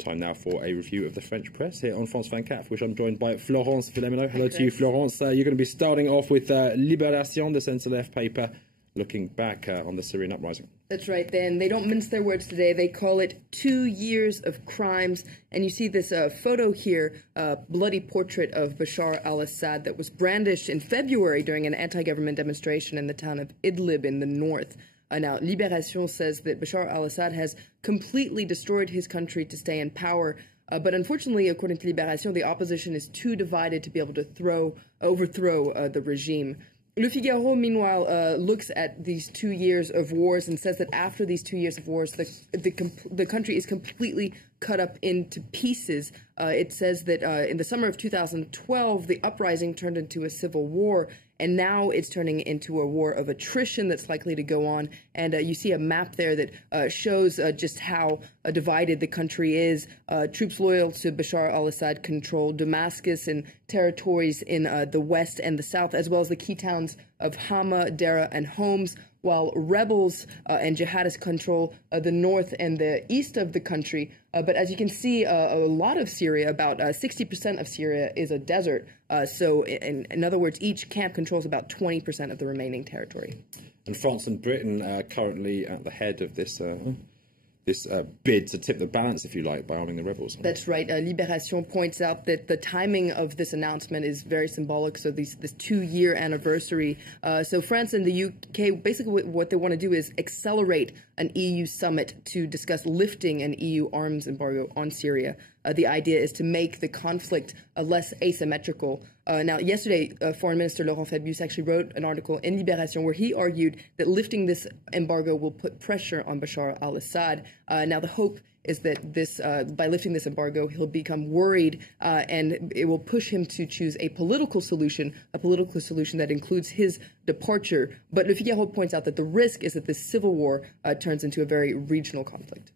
Time now for a review of the French press here on France 24, which I'm joined by Florence VILLEMINOT. Hello to you, Florence. You're going to be starting off with Libération, the centre-left paper, looking back on the Syrian uprising. That's right, then. They don't mince their words today. They call it 2 years of crimes. And you see this photo here, bloody portrait of Bashar al-Assad that was brandished in February during an anti-government demonstration in the town of Idlib in the north. Now, Libération says that Bashar al-Assad has completely destroyed his country to stay in power. But unfortunately, according to Libération, the opposition is too divided to be able to overthrow the regime. Le Figaro, meanwhile, looks at these 2 years of wars and says that after these 2 years of wars, the country is completely cut up into pieces. It says that in the summer of 2012, the uprising turned into a civil war, and now it's turning into a war of attrition that's likely to go on. And you see a map there that shows just how divided the country is. Troops loyal to Bashar al-Assad control Damascus and territories in the west and the south, as well as the key towns of Hama, Dera, and Homs, while rebels and jihadists control the north and the east of the country. But as you can see, a lot of Syria, about 60% of Syria, is a desert. So in other words, each camp controls about 20% of the remaining territory. And France and Britain are currently at the head of this bid to tip the balance, if you like, by arming the rebels. That's right. Libération points out that the timing of this announcement is very symbolic. So this 2-year anniversary. So France and the UK, basically what they want to do is accelerate an EU summit to discuss lifting an EU arms embargo on Syria. The idea is to make the conflict less asymmetrical. Now, yesterday, Foreign Minister Laurent Fabius actually wrote an article in Libération where he argued that lifting this embargo will put pressure on Bashar al-Assad. Now, the hope is that by lifting this embargo, he'll become worried and it will push him to choose a political solution that includes his departure. But Le Figaro points out that the risk is that this civil war turns into a very regional conflict.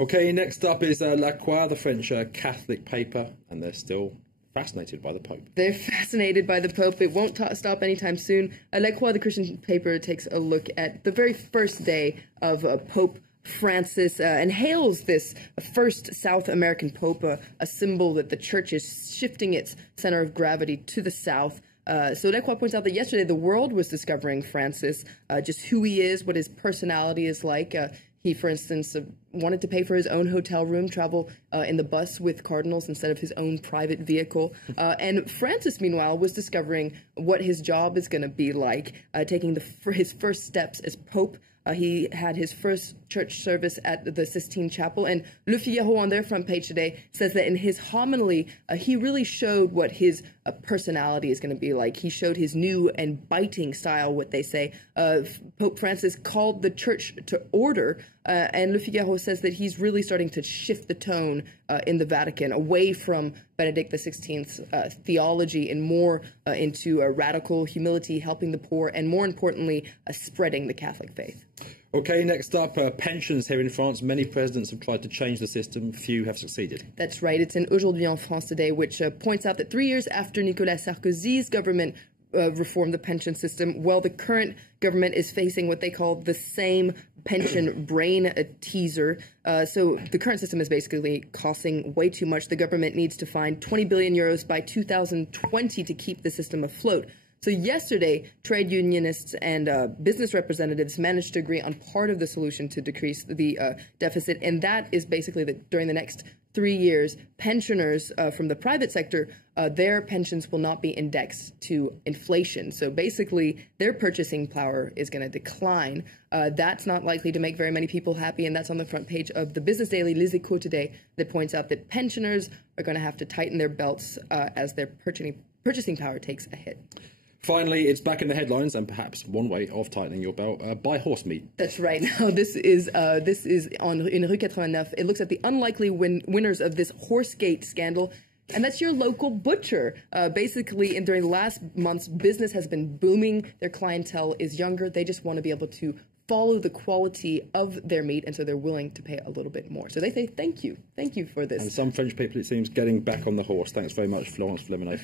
Okay, next up is La Croix, the French Catholic paper, and they're still fascinated by the Pope. They're fascinated by the Pope. It won't stop anytime soon. La Croix, the Christian paper, takes a look at the very first day of Pope Francis and hails this first South American Pope, a symbol that the Church is shifting its center of gravity to the South. So La Croix points out that yesterday the world was discovering Francis, just who he is, what his personality is like. He, for instance, wanted to pay for his own hotel room, travel in the bus with cardinals instead of his own private vehicle. And Francis, meanwhile, was discovering what his job is going to be like, taking his first steps as Pope. He had his first church service at the Sistine Chapel, and Le Figaro on their front page today says that in his homily, he really showed what his personality is going to be like. He showed his new and biting style, what they say. Pope Francis called the church to order, and Le Figaro says that he's really starting to shift the tone in the Vatican, away from Benedict XVI's theology and more into radical humility, helping the poor, and more importantly, spreading the Catholic faith. Okay, next up, pensions here in France. Many presidents have tried to change the system. Few have succeeded. That's right. It's in Aujourd'hui en France today, which points out that 3 years after Nicolas Sarkozy's government reformed the pension system, well, the current government is facing what they call the same pension brain teaser. So the current system is basically costing way too much. The government needs to find 20 billion euros by 2020 to keep the system afloat. So yesterday, trade unionists and business representatives managed to agree on part of the solution to decrease the deficit, and that is basically that during the next 3 years, pensioners from the private sector, their pensions will not be indexed to inflation. So basically, their purchasing power is going to decline. That's not likely to make very many people happy, and that's on the front page of the business daily Les Echos today that points out that pensioners are going to have to tighten their belts as their purchasing power takes a hit. Finally, it's back in the headlines, and perhaps one way of tightening your belt, buy horse meat. That's right. Now, this is on in Rue 89. It looks at the unlikely winners of this Horsegate scandal, and that's your local butcher. Basically, during the last months, business has been booming. Their clientele is younger. They just want to be able to follow the quality of their meat, and so they're willing to pay a little bit more. So they say thank you for this. And some French people, it seems, getting back on the horse. Thanks very much, Florence VILLEMINOT.